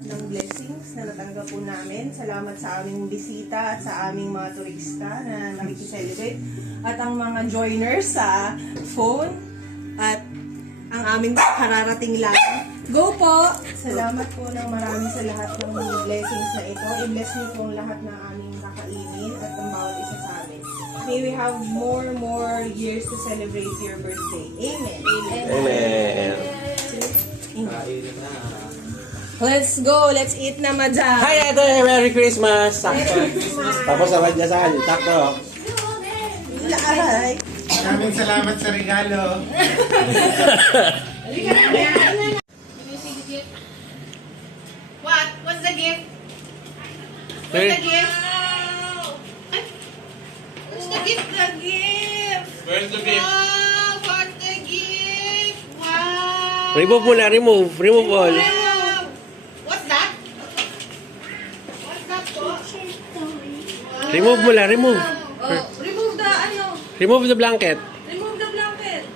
ng blessings na natanggap po namin. Salamat sa aming bisita at sa aming mga turista na nakikiselebrate. At ang mga joiners sa phone at ang aming kararating lang. Go po! Salamat po ng marami sa lahat ng blessings na ito. I-bless niyo po ang lahat ng aming kakainin at ang bawat isa sa amin. May we have more years to celebrate your birthday. Amen. Amen. Let's go. Let's eat na, madam. Hi, ito. Merry Christmas. Sakto. Tapos sa Madyasan. Sakto. Ay. Maraming salamat sa regalo. What? What's the gift? What's the gift? Ay! What's the gift? The gift! Where's the gift? Wow! What's the gift? Wow! Remove muna. Remove. Remove all. Wow! What's that? What's that po? Remove muna. Remove. Oh, remove the Remove the blanket. remove the blanket.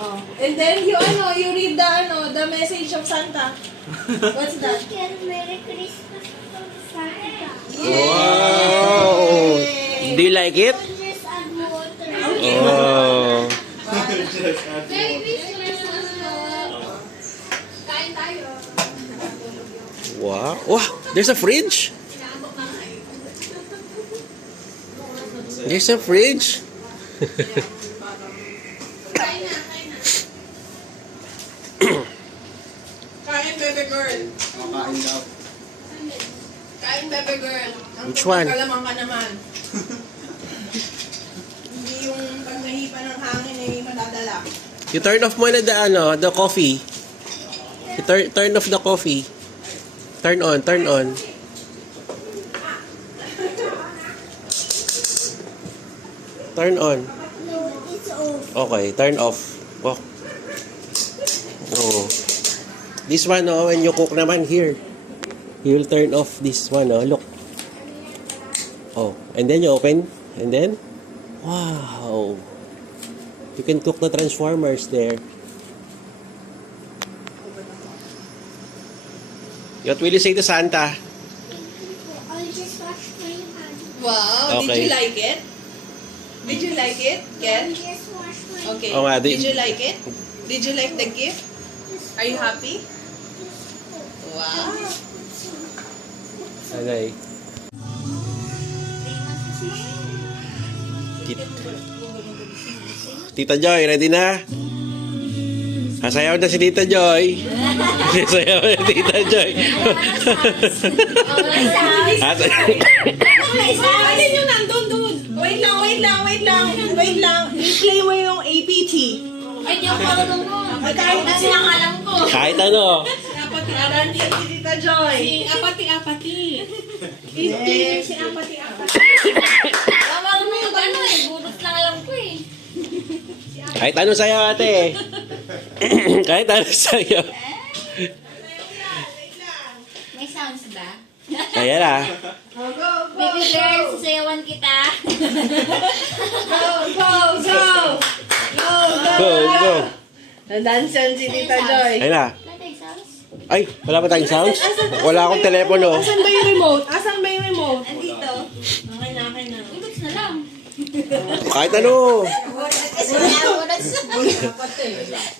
Oh. And then you read the message of Santa. What's that? Merry Christmas from Santa. Wow. Do you like it? Just add water. Oh. Merry Christmas po! Kain tayo. Wow. Wow. There's a fridge. There's a fridge. Kain na, kain na. Kain, baby girl. Makain daw. Kain, baby girl. Ang Which one? kalamang ka naman. Hindi yung pag nahipa ng hangin ay madadala. You turn off muna the coffee. You turn off the coffee. Turn on, turn on. Turn on. No, it's off. Okay, turn off. Oh. Oh. This one, when you cook naman here, you will turn off this one, look. Oh, and then you open, and then, wow. You can cook the transformers there. What will you say to Santa? I'll just wash my hands. Wow, Okay. did you like it? Did you like it, Ken? I'll just wash my Okay. Oh, nga, Did you like it? Did you like the gift? Just Are you happy? Wow. Alay. Tita Joy, ready na? Sasayaw na si Tita Joy. Sasayaw na si Tita Joy. Alin yung nandun dun? Wait lang. I-play mo yung APT. Ay, di ako marunong mo. Ay, kahit na silang alam ko. Kahit ano. Apati-aran si Tita Joy. Apati-apati. Yes. Si apati-apati. Marunong yung ano eh. Bunot lang alam ko eh. Kahit ano sayaw, ate. Kahit ano sayaw. May sounds ba? Ayan na. Baby girl, sasayawan kita. Go. Nandansan si Tita Joy. Ayan na. Katay sounds? Ay, wala pa tayong sounds? Wala akong telepono. Asan ba yung remote? Andito. Okay na. Ulots na lang. Kahit ano.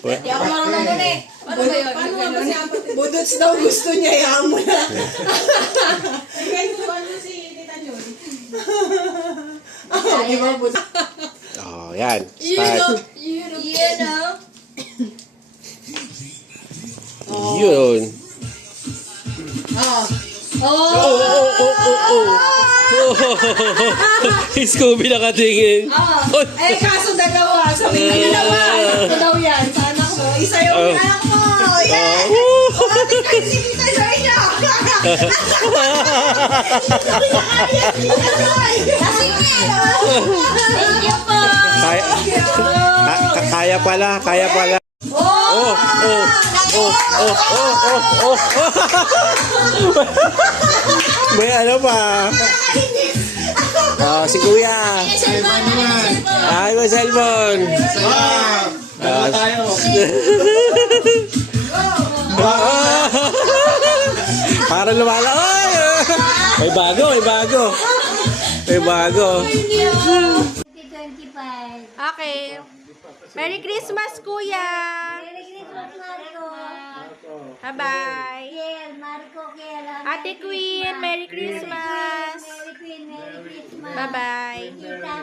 Di ako marunong mo eh. Paano ba yun? Budots daw gusto niya, yaman mo na. Di ba, budots? Oh, yan. Start. You know. Yun. Scooby nakatingin. Oy. Eh, kaso dalawa. Sabi ko dalawa. Ito daw yan. Sana ko. Isa yung anak mo. Yan. Ay, si Tita Joy niya. Thank you po. Kaya pala. Oh. May ano pa. Si Kuya. Ay, may cellphone. Wow! Dalawa tayo. Ah. Para lumala. Ay! May bago, may bago. May bago. 2025. Okay. Merry Christmas, Kuya! Merry Christmas, Marco. Bye-bye! Kiel, Marco, Kiel. Ate Queen, Merry Christmas! Merry Queen, Merry Christmas. Bye-bye! Tita